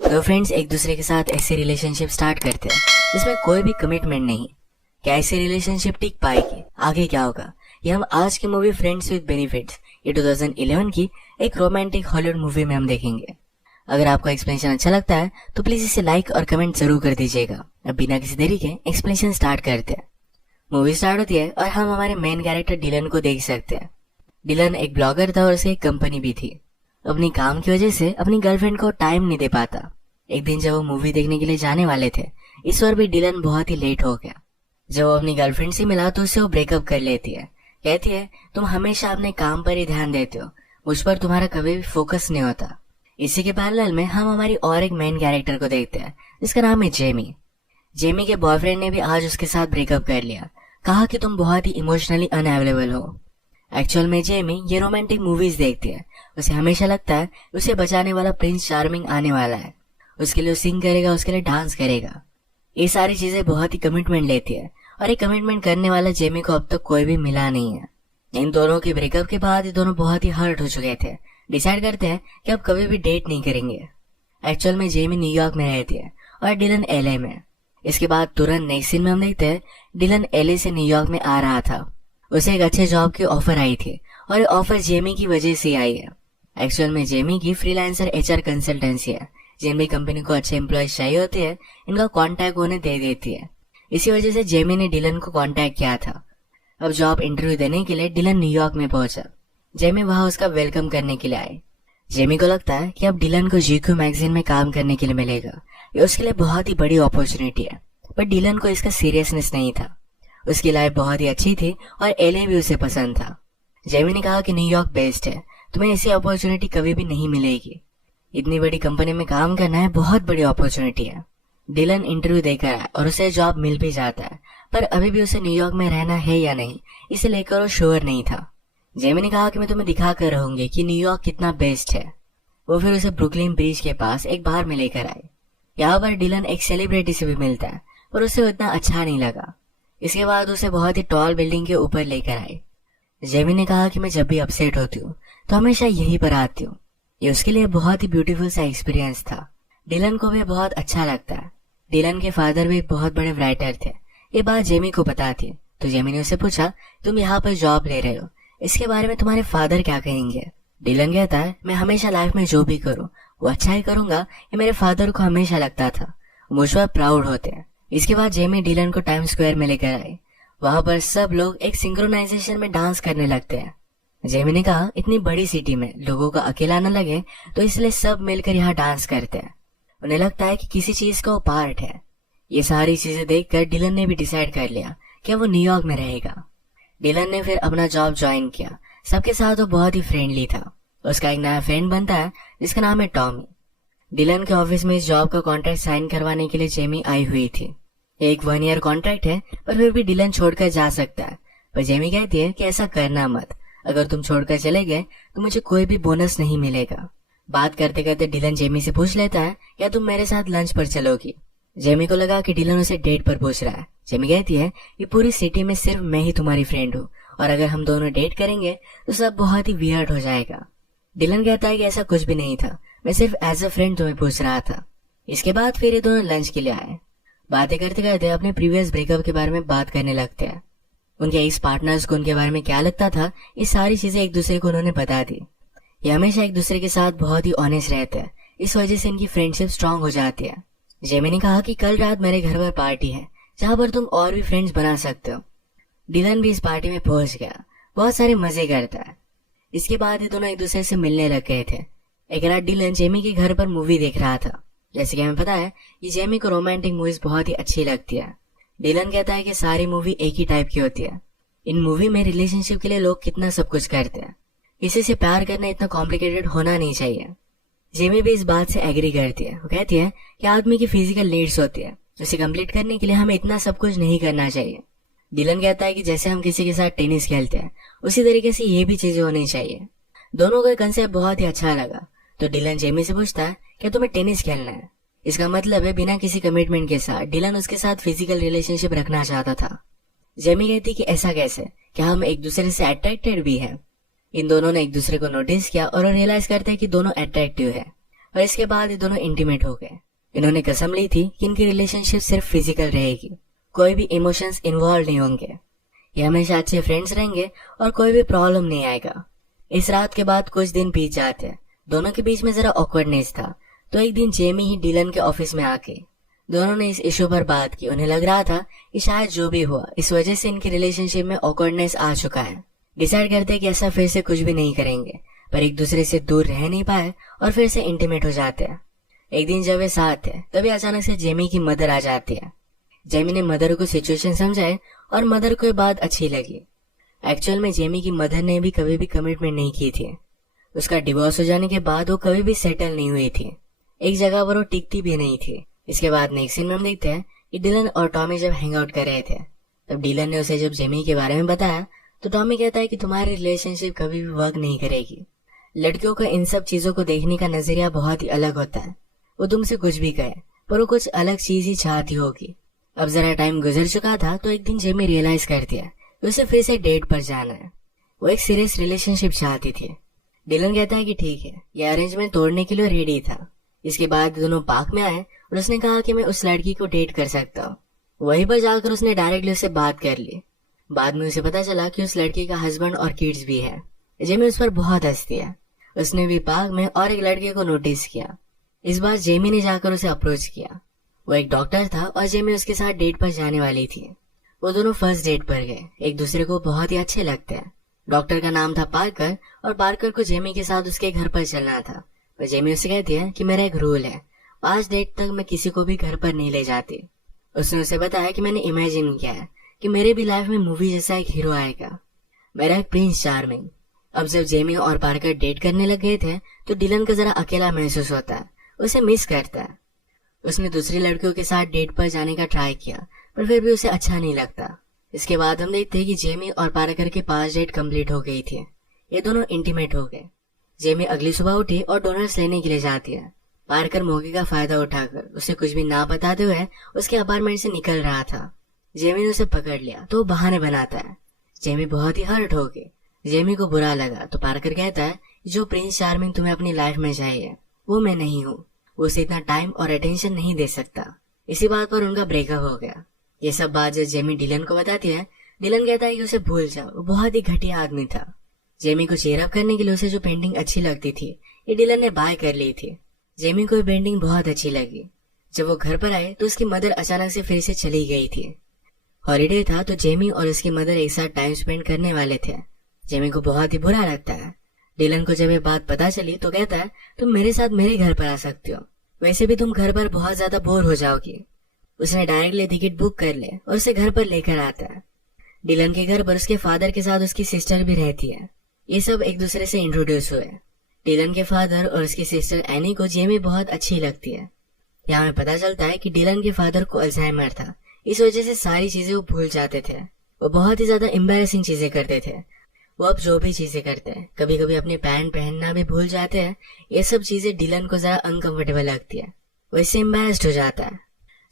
दो फ्रेंड्स एक दूसरे के साथ ऐसे रिलेशनशिप स्टार्ट करते हैं जिसमें कोई भी कमिटमेंट नहीं। क्या ऐसी रिलेशनशिप टिक पाएगी? आगे क्या होगा ये हम आज की मूवी फ्रेंड्स विद बेनिफिट्स ये 2011 की एक रोमांटिक हॉलीवुड मूवी में हम देखेंगे। अगर आपको एक्सप्लेनेशन अच्छा लगता है तो प्लीज इसे लाइक और कमेंट जरूर कर दीजिएगा। अब बिना किसी देरी के एक्सप्लेनेशन स्टार्ट करते हैं। मूवी स्टार्ट होती है और हम हमारे मेन कैरेक्टर डिलन को देख सकते हैं। डिलन एक ब्लॉगर था और उसकी एक कंपनी भी थी। अपनी काम की वजह से अपनी गर्लफ्रेंड को टाइम नहीं दे पाता। एक दिन जब वो मूवी देखने के लिए जाने वाले थे, इस बार भी डिलन बहुत ही लेट हो गया। जब वो अपनी गर्लफ्रेंड से मिला तो उससे वो ब्रेकअप कर लेती है। कहती है तुम हमेशा अपने काम पर ही ध्यान देते हो, मुझ पर तुम्हारा कभी भी फोकस नहीं होता। इसी के पैरेलल में हम हमारी और एक मेन कैरेक्टर को देखते हैं जिसका नाम है जेमी। जेमी के बॉयफ्रेंड ने भी आज उसके साथ ब्रेकअप कर लिया। कहा कि तुम बहुत ही इमोशनली अनअवेलेबल हो। एक्चुअल में जेमी ये रोमांटिक मूवीज देखती है। उसे हमेशा लगता है उसे बचाने वाला प्रिंस चार्मिंग आने वाला है। उसके लिए सिंग करेगा, उसके लिए डांस करेगा। ये सारी चीजें बहुत ही कमिटमेंट लेती है और ये कमिटमेंट करने वाला जेमी को अब तक कोई भी मिला नहीं है। इन दोनों के ब्रेकअप के बाद ये दोनों बहुत ही हर्ट हो चुके थे। डिसाइड करते हैं कि अब कभी भी डेट नहीं करेंगे। एक्चुअल में जेमी न्यूयॉर्क में रहती है और डिलन एलए में। इसके बाद तुरंत नेक्स्ट सीन में हम देखते हैं डिलन एलए से न्यूयॉर्क में आ रहा था। उसे एक अच्छे जॉब की ऑफर आई थी और ये ऑफर जेमी की वजह से आई है। एक्चुअल में जेमी की फ्रीलांसर एचआर कंसल्टेंसी है। जिन भी कंपनी को अच्छे एम्प्लॉय चाहिए होते हैं इनका कांटेक्ट उन्हें दे देती है। इसी वजह से जेमी ने डिलन को कांटेक्ट किया था। अब जॉब इंटरव्यू देने के लिए डिलन न्यूयॉर्क में पहुंचा। जेमी वहां उसका वेलकम करने के लिए आए। जेमी को लगता है कि अब डिलन को जीक्यू मैगजीन में काम करने के लिए मिलेगा। ये उसके लिए बहुत ही बड़ी अपॉर्चुनिटी है, पर डिलन को इसका सीरियसनेस नहीं था। उसकी लाइफ बहुत ही अच्छी थी और एलए भी उसे पसंद था। जेमी ने कहा कि न्यूयॉर्क बेस्ट है, तुम्हें ऐसी अपॉर्चुनिटी कभी भी नहीं मिलेगी। इतनी बड़ी कंपनी में काम करना है बहुत बड़ी अपॉर्चुनिटी है। डिलन इंटरव्यू देकर आया और उसे जॉब मिल भी जाता है, पर अभी भी उसे न्यूयॉर्क में रहना है या नहीं इसे लेकर वो श्योर नहीं था। जेमी ने कहा कि मैं तुम्हें दिखा कर रहूंगी कि न्यूयॉर्क कितना बेस्ट है। वो फिर उसे ब्रुकलिन ब्रिज के पास एक बार में लेकर आए। यहाँ पर डिलन एक सेलिब्रिटी से भी मिलता है, पर उसे उतना अच्छा नहीं लगा। इसके बाद उसे बहुत ही टॉल बिल्डिंग के ऊपर लेकर आए। जेमी ने कहा कि मैं जब भी अपसेट होती हूँ तो हमेशा यहीं पर आती हूँ। ये उसके लिए बहुत ही ब्यूटीफुल सा एक्सपीरियंस था। डिलन को भी बहुत अच्छा लगता है। डिलन के फादर भी एक बहुत बड़े राइटर थे। ये बात जेमी को पता थी, तो जेमी ने उससे पूछा तुम यहाँ पर जॉब ले रहे हो, इसके बारे में तुम्हारे फादर क्या कहेंगे? डिलन कहता है मैं हमेशा लाइफ में जो भी करूँ वो अच्छा ही करूंगा। ये मेरे फादर को हमेशा लगता था, मुझ पर प्राउड होते हैं। इसके बाद जेमी डिलन को टाइम स्क्वायर में लेकर आए। वहां पर सब लोग एक सिंक्रोनाइजेशन में डांस करने लगते हैं। जेमी ने कहा इतनी बड़ी सिटी में लोगों का अकेला न लगे, तो इसलिए सब मिलकर यहाँ डांस करते हैं। उन्हें लगता है कि किसी चीज का वो पार्ट है। ये सारी चीजें देखकर डिलन ने भी डिसाइड कर लिया कि वो न्यूयॉर्क में रहेगा। डिलन ने फिर अपना जॉब ज्वाइन किया। सबके साथ वो बहुत ही फ्रेंडली था। उसका एक नया फ्रेंड बनता है जिसका नाम है टॉमी। डिलन के ऑफिस में इस जॉब का कॉन्ट्रैक्ट साइन करवाने के लिए जेमी आई हुई थी। एक 1 ईयर कॉन्ट्रैक्ट है, पर फिर भी डिलन छोड़कर जा सकता है। पर जेमी कहती है कि ऐसा करना मत, अगर तुम छोड़कर चले गए तो मुझे कोई भी बोनस नहीं मिलेगा। बात करते करते डिलन जेमी से पूछ लेता है क्या तुम मेरे साथ लंच पर चलोगी? जेमी को लगा कि डिलन उसे डेट पर पूछ रहा है। जेमी कहती है कि पूरी सिटी में सिर्फ मैं ही तुम्हारी फ्रेंड हूँ और अगर हम दोनों डेट करेंगे तो सब बहुत ही वियर्ड हो जाएगा। डिलन कहता है कि ऐसा कुछ भी नहीं था, मैं सिर्फ एज अ फ्रेंड तुम्हें पूछ रहा था। इसके बाद फिर ये दोनों लंच के लिए आए। बातें करते करते अपने प्रीवियस ब्रेकअप के बारे में बात करने लगते हैं। उनके इस पार्टनर्स को उनके बारे में क्या लगता था, ये सारी चीजें एक दूसरे को उन्होंने बता दी। ये हमेशा एक दूसरे के साथ बहुत ही ऑनेस्ट रहते हैं, इस वजह से इनकी फ्रेंडशिप स्ट्रांग हो जाती है। जेमी ने कहा कि कल रात मेरे घर पर पार्टी है जहाँ पर तुम और भी फ्रेंड्स बना सकते हो। डिलन भी इस पार्टी में पहुंच गया, बहुत सारे मजे करता है। इसके बाद ये दोनों एक दूसरे से मिलने लग गए थे। एक रात डिलन जेमी के घर पर मूवी देख रहा था। जैसे कि हमें पता है कि जेमी को रोमांटिक मूवीज बहुत ही अच्छी लगती है। डिलन कहता है कि सारी मूवी एक ही टाइप की होती है। इन मूवी में रिलेशनशिप के लिए लोग कितना सब कुछ करते हैं, किसी से प्यार करना इतना कॉम्प्लिकेटेड होना नहीं चाहिए। जेमी भी इस बात से एग्री करती है। वो कहती है कि आदमी की फिजिकल नीड्स होती है, उसे कंप्लीट करने के लिए हमें इतना सब कुछ नहीं करना चाहिए। डिलन कहता है कि जैसे हम किसी के साथ टेनिस खेलते हैं उसी तरीके से ये भी चीजें होनी चाहिए। दोनों का कंसेप्ट बहुत ही अच्छा लगा, तो डिलन जेमी से पूछता है कि तुम्हें टेनिस खेलना है? इसका मतलब है बिना किसी कमिटमेंट के साथ डिलन उसके साथ फिजिकल रिलेशनशिप रखना चाहता था। जेमी कहती कि ऐसा कैसे, क्या हम एक दूसरे से अट्रैक्टेड भी हैं? इन दोनों ने एक दूसरे को नोटिस किया और रियलाइज करते हैं कि दोनों अट्रैक्टिव है। और इसके बाद ये दोनों इंटीमेट हो गए। इन्होंने कसम ली थी कि इनकी रिलेशनशिप सिर्फ फिजिकल रहेगी, कोई भी इमोशंस इन्वॉल्व नहीं होंगे, ये हमेशा अच्छे फ्रेंड्स रहेंगे और कोई भी प्रॉब्लम नहीं आएगा। इस रात के बाद कुछ दिन बीत जाते, दोनों के बीच में जरा ऑकवर्डनेस था। तो एक दिन जेमी ही डिलन के ऑफिस में आके दोनों ने इस इशू पर बात की। उन्हें लग रहा था कि शायद जो भी हुआ इस वजह से इनकी रिलेशनशिप में ऑकवर्डनेस आ चुका है। डिसाइड करते कि ऐसा फिर से कुछ भी नहीं करेंगे, पर एक दूसरे से दूर रह नहीं पाए और फिर से इंटीमेट हो जाते हैं। एक दिन जब वे साथ थे तभी अचानक से जेमी की मदर आ जाती है। जेमी ने मदर को सिचुएशन समझाए और मदर को ये बात अच्छी लगी। एक्चुअल में जेमी की मदर ने भी कभी भी कमिटमेंट नहीं की थी। उसका डिवोर्स हो जाने के बाद वो कभी भी सेटल नहीं हुई थी, एक जगह पर वो टिकती भी नहीं थी। इसके बाद नेक्स्ट सीन में हम देखते हैं कि डिलन और टॉमी जब हैंग आउट कर रहे थे तब डिलन ने उसे जब जेमी के बारे में बताया तो टॉमी कहता है कि तुम्हारी रिलेशनशिप कभी भी वर्क नहीं करेगी। लड़कियों का इन सब चीजों को देखने का नजरिया बहुत ही अलग होता है। वो तुमसे कुछ भी कहे पर वो कुछ अलग चीज ही चाहती होगी। अब जरा टाइम गुजर चुका था तो एक दिन जेमी रियलाइज करती है कि उसे फिर से डेट पर जाना है। वो एक सीरियस रिलेशनशिप चाहती थी। डिलन कहता है कि ठीक है, ये अरेंजमेंट तोड़ने के लिए रेडी था। इसके बाद दोनों पार्क में आए और उसने कहा कि मैं उस लड़की को डेट कर सकता हूँ। वहीं पर जाकर उसने डायरेक्टली उससे बात कर ली। बाद में उसे पता चला कि उस लड़की का हस्बैंड और किड्स भी है। जेमी उस पर बहुत हंसती है। उसने भी पार्क में और एक लड़के को नोटिस किया। इस बार जेमी ने जाकर उसे अप्रोच किया। वो एक डॉक्टर था और जेमी उसके साथ डेट पर जाने वाली थी। वो दोनों फर्स्ट डेट पर गए। एक दूसरे को बहुत ही अच्छे लगते हैं। डॉक्टर का नाम था पार्कर और पार्कर को जेमी के साथ उसके घर पर चलना था। पर जेमी उसे कहती है कि मेरा एक रूल है, 5 डेट तक मैं किसी को भी घर पर नहीं ले जाती। उसने उसे बताया कि मैंने इमेजिन किया है कि मेरे भी लाइफ में मूवी जैसा एक हीरो आएगा, मेरा एक प्रिंस चार्मिंग। अब जब जेमी और पार्कर डेट करने लग गए थे तो डिलन को जरा अकेला महसूस होता है, उसे मिस करता है। उसने दूसरी लड़कियों के साथ डेट पर जाने का ट्राई किया पर फिर भी उसे अच्छा नहीं लगता। इसके बाद हम देखते हैं कि जेमी और पार्कर के 5 डेट कंप्लीट हो गई थी। ये दोनों इंटीमेट हो गए। जेमी अगली सुबह उठी और डोनट्स लेने के लिए जाती है। पार्कर मौके का फायदा उठाकर उसे कुछ भी ना बताते हुए उसके अपार्टमेंट से निकल रहा था। जेमी ने उसे पकड़ लिया तो वो बहाने बनाता है। जेमी बहुत ही हर्ट हो गई। जेमी को बुरा लगा तो पार्कर कहता है जो प्रिंस चार्मिंग तुम्हें अपनी लाइफ में चाहिए वो मैं नहीं हूँ, वो उसे इतना टाइम और अटेंशन नहीं दे सकता। इसी बात पर उनका ब्रेकअप हो गया। ये सब बात जब जेमी डिलन को बताती है, डिलन कहता है कि उसे भूल जाओ, वो बहुत ही घटिया आदमी था। जेमी को चीयर अप करने के लिए उसे जो पेंटिंग अच्छी लगती थी ये डिलन ने बाय कर ली थी। जेमी को ये पेंटिंग बहुत अच्छी लगी। जब वो घर पर आए तो उसकी मदर अचानक से फिर से चली गई थी। हॉलीडे था तो जेमी और उसकी मदर एक साथ टाइम स्पेंड करने वाले थे। जेमी को बहुत ही बुरा लगता है। डिलन को जब ये बात पता चली तो कहता है तुम मेरे साथ मेरे घर पर आ सकती हो, वैसे भी तुम घर पर बहुत ज्यादा बोर हो जाओगी। उसने डायरेक्टली टिकट बुक कर ले और उसे घर पर लेकर आता है। डिलन के घर पर उसके फादर के साथ उसकी सिस्टर भी रहती है। ये सब एक दूसरे से इंट्रोड्यूस हुए। डिलन के फादर और उसकी सिस्टर एनी को जेमी बहुत अच्छी लगती है। यहाँ में पता चलता है कि डिलन के फादर को अल्जाइमर था, इस वजह से सारी चीजें वो भूल जाते थे। वो बहुत ही ज्यादा एम्बैरेसिंग चीजें करते थे। वो अब जो भी चीजें करते हैं, कभी कभी अपने पैंट पहनना भी भूल जाते हैं। ये सब चीजें डिलन को जरा अनकंफर्टेबल लगती है, वो इससे एम्बैरेस्ड हो जाता है।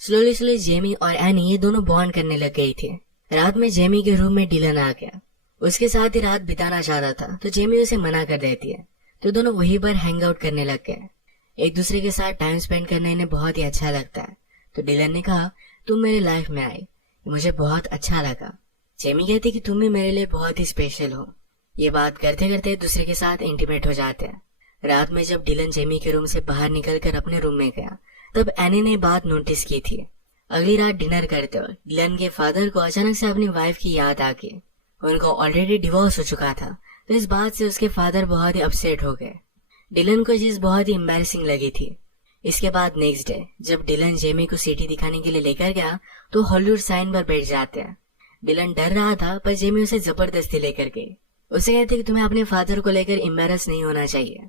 स्लोली स्लोली जेमी और एनी ये दोनों बॉन्ड करने लग गई थी। रात में जेमी के रूम में डिलन आ गया। उसके साथ ही रात बिताना चाहता था तो जेमी उसे मना कर देती है, तो दोनों वहीं पर हैंग आउट करने लग गए। एक दूसरे के साथ टाइम स्पेंड करने इन्हें बहुत ही अच्छा लगता है। तो डिलन ने कहा तुम मेरी लाइफ में आई, मुझे बहुत अच्छा लगा। जेमी कहती कि तुम भी मेरे लिए बहुत ही स्पेशल हो। ये बात करते करते एक दूसरे के साथ इंटीमेट हो जाते हैं। रात में जब डिलन जेमी के रूम से बाहर निकलकर अपने रूम में गया तब एनी ने बात नोटिस की थी। अगली रात डिनर करते हुए डिलन के फादर को अचानक से अपनी वाइफ की याद आ गई। उनको ऑलरेडी डिवोर्स हो चुका था तो इस बात से उसके फादर बहुत ही अपसेट हो गए। डिलन को चीज बहुत ही एम्बैरेसिंग लगी थी। इसके बाद नेक्स्ट डे जब डिलन जेमी को सिटी दिखाने के लिए लेकर गया तो हॉलीवुड साइन पर बैठ जाते हैं। डिलन डर रहा था पर जेमी उसे जबरदस्ती लेकर गई। उसे कहते कि तुम्हें अपने फादर को लेकर एम्बैरेस नहीं होना चाहिए।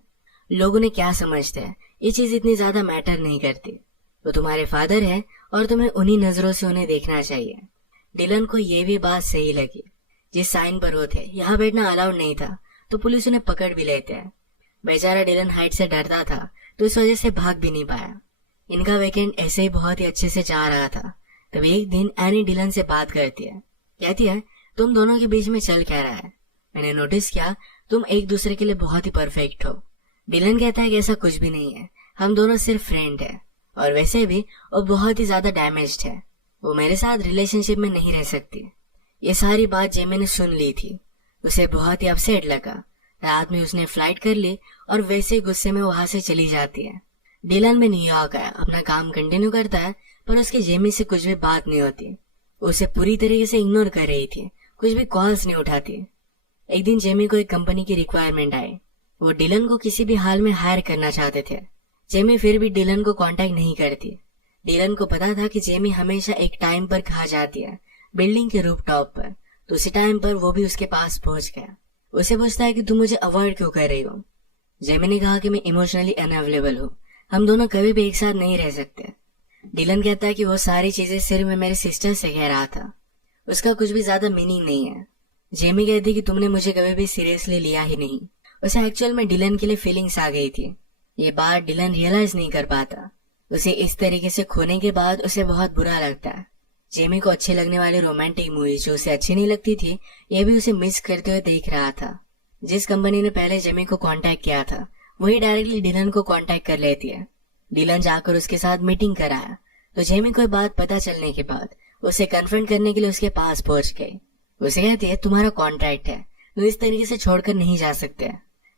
लोगों ने क्या समझते हैं, ये चीज इतनी ज्यादा मैटर नहीं करती। वो तुम्हारे फादर है और तुम्हें उन्हीं नजरों से उन्हें देखना चाहिए। डिलन को ये भी बात सही लगी। जिस साइन पर वो थे यहाँ बैठना अलाउड नहीं था तो पुलिस उन्हें पकड़ भी लेते हैं। बेचारा डिलन हाइट से डरता था तो इस वजह से भाग भी नहीं पाया। इनका वीकेंड ऐसे ही बहुत ही अच्छे से जा रहा था। तब एक दिन एनी डिलन से बात करती है, कहती है तुम दोनों के बीच में चल क्या रहा है, मैंने नोटिस किया तुम एक दूसरे के लिए बहुत ही परफेक्ट हो। डिलन कहता है कि ऐसा कुछ भी नहीं है, हम दोनों सिर्फ फ्रेंड है और वैसे भी वो बहुत ही ज्यादा डैमेज्ड है, वो मेरे साथ रिलेशनशिप में नहीं रह सकती। ये सारी बात जेमी ने सुन ली थी। उसे बहुत ही अपसेट लगा। रात में उसने फ्लाइट कर ली और वैसे गुस्से में वहां से चली जाती है। डिलन भी न्यूयॉर्क है, अपना काम कंटिन्यू करता है, पर उसकी जेमी से कुछ भी बात नहीं होती। उसे पूरी तरीके से इग्नोर कर रही थी, कुछ भी कॉल्स नहीं उठाती। एक दिन जेमी को एक कंपनी की रिक्वायरमेंट आई। वो डिलन को किसी भी हाल में हायर करना चाहते थे। जेमी फिर भी डिलन को कांटेक्ट नहीं करती। डिलन को पता था कि जेमी हमेशा एक टाइम पर कहा जाती है बिल्डिंग के रूफटॉप पर, तो उसी टाइम पर वो भी उसके पास पहुंच गया। उसे पूछता है कि तुम मुझे अवॉइड क्यों कर रही हो। जेमी ने कहा कि मैं इमोशनली अनअवेलेबल हूँ, हम दोनों कभी भी एक साथ नहीं रह सकते। डिलन कहता है कि वो सारी चीजें सिर्फ मैं मेरे सिस्टर से कह रहा था, उसका कुछ भी ज्यादा मीनिंग नहीं है। जेमी कहती कि तुमने मुझे कभी भी सीरियसली लिया ही नहीं। उसे एक्चुअल में डिलन के लिए फीलिंग्स आ गई थी। ये बात डिलन रियलाइज नहीं कर पाता। उसे इस तरीके से खोने के बाद उसे बहुत बुरा लगता है। जेमी को अच्छे लगने वाली रोमांटिक मूवी जो उसे अच्छी नहीं लगती थी, ये भी उसे मिस करते हुए देख रहा था। जिस कंपनी ने पहले जेमी को कांटेक्ट किया था, वही डायरेक्टली डिलन को कांटेक्ट कर लेती है। डिलन जाकर उसके साथ मीटिंग कराया, तो जेमी को बात पता चलने के बाद उसे कन्फ्रंट करने के लिए उसके पास पहुंच गई। उसे कहती है तुम्हारा कॉन्ट्रैक्ट है, तुम इस तरीके से छोड़कर नहीं जा सकते।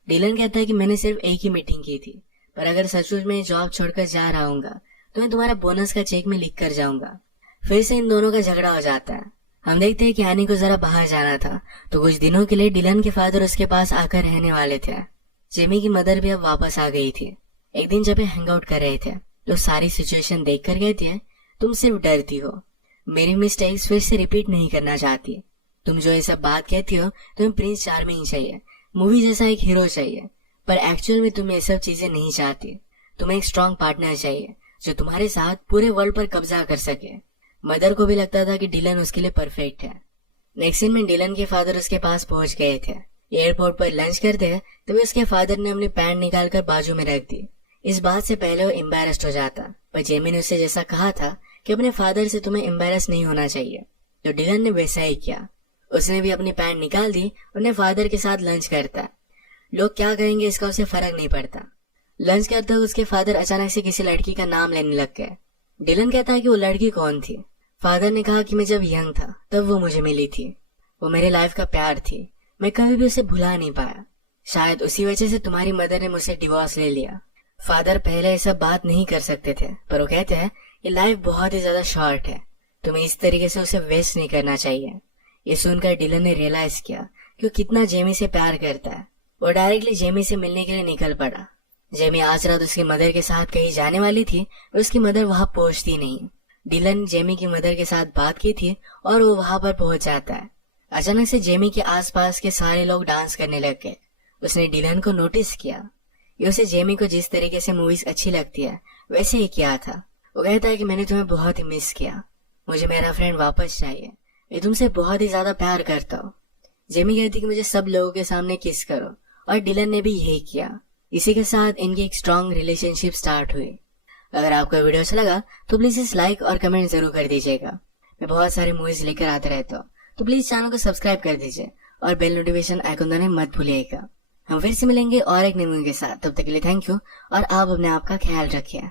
डिलन कहता है कि मैंने सिर्फ एक ही मीटिंग की थी, पर अगर सचमुच में जॉब छोड़कर जा रहा हूँ तो मैं तुम्हारा बोनस का चेक में लिख कर जाऊंगा। फिर से इन दोनों का झगड़ा हो जाता है। हम देखते हैं कि एनी को जरा बाहर जाना था, तो कुछ दिनों के लिए डिलन के फादर उसके पास आकर रहने वाले थे। जेमी की मदर भी अब वापस आ गई थी। एक दिन जब हैंग आउट कर रहे थे तो सारी सिचुएशन देख कर कहती है तुम सिर्फ डरती हो, मेरी मिस्टेक्स फिर से रिपीट नहीं करना चाहती। तुम जो ये सब बात कहती हो तुम्हें प्रिंस चार्मिंग चाहिए, मूवी जैसा एक हीरो चाहिए, पर एक्चुअल में तुम ये सब चीजें नहीं चाहती। तुम्हें एक स्ट्रॉन्ग पार्टनर चाहिए जो तुम्हारे साथ पूरे वर्ल्ड पर कब्जा कर सके। मदर को भी लगता था कि डिलन उसके लिए परफेक्ट है। नेक्स्ट सीन में डिलन के फादर उसके पास पहुंच गए थे। एयरपोर्ट पर लंच करते तभी उसके फादर ने अपनी पैंट निकालकर बाजू में रख दी। इस बात से पहले वो एम्बैरेस्ड हो जाता, पर जेमी ने उससे जैसा कहा था कि अपने फादर से तुम्हें एम्बैरेस नहीं होना चाहिए, तो डिलन ने वैसा ही किया। उसने भी अपनी पैंट निकाल दी और अपने फादर के साथ लंच करता। लोग क्या कहेंगे इसका उसे फर्क नहीं पड़ता। लंच करते हुए उसके फादर अचानक से किसी लड़की का नाम लेने लग गए। डिलन कहता है कि वो लड़की कौन थी। फादर ने कहा कि मैं जब यंग था तब वो मुझे मिली थी, वो मेरे लाइफ का प्यार थी, मैं कभी भी उसे भुला नहीं पाया। शायद उसी वजह से तुम्हारी मदर ने मुझसे डिवोर्स ले लिया। फादर पहले ये सब बात नहीं कर सकते थे, पर वो कहते हैं ये लाइफ बहुत ही ज्यादा शॉर्ट है, तुम्हें इस तरीके से उसे वेस्ट नहीं करना चाहिए। ये सुनकर डिलन ने रियलाइज किया कि वो कितना जेमी से प्यार करता है। वो डायरेक्टली जेमी से मिलने के लिए निकल पड़ा। जेमी आज रात उसकी मदर के साथ कहीं जाने वाली थी, पर उसकी मदर वहां पहुंचती नहीं। डिलन जेमी की मदर के साथ बात की थी और वो वहां पर पहुंच जाता है। अचानक से जेमी के आसपास के सारे लोग डांस करने लग गए। उसने डिलन को नोटिस किया। ये उसे जेमी को जिस तरीके से मूवीज अच्छी लगती है वैसे ही किया था। वो कहता है कि मैंने तुम्हें बहुत ही मिस किया, मुझे मेरा फ्रेंड वापस चाहिए, मैं तुमसे बहुत ही ज्यादा प्यार करता हूँ। जेमी कहती कि मुझे सब लोगों के सामने किस करो, और डिलन ने भी यही किया। इसी के साथ इनकी एक स्ट्रॉन्ग रिलेशनशिप स्टार्ट हुई। अगर आपको वीडियो अच्छा लगा तो प्लीज इस लाइक और कमेंट जरूर कर दीजिएगा। मैं बहुत सारे मूवीज लेकर आते रहता हूँ, तो प्लीज चैनल को सब्सक्राइब कर दीजिए और बेल नोटिफिकेशन आइकन दबाना मत भूलिएगा। हम फिर से मिलेंगे और एक नई मूवी के साथ। तब तक के लिए थैंक यू और आप अपने आप का ख्याल रखिए।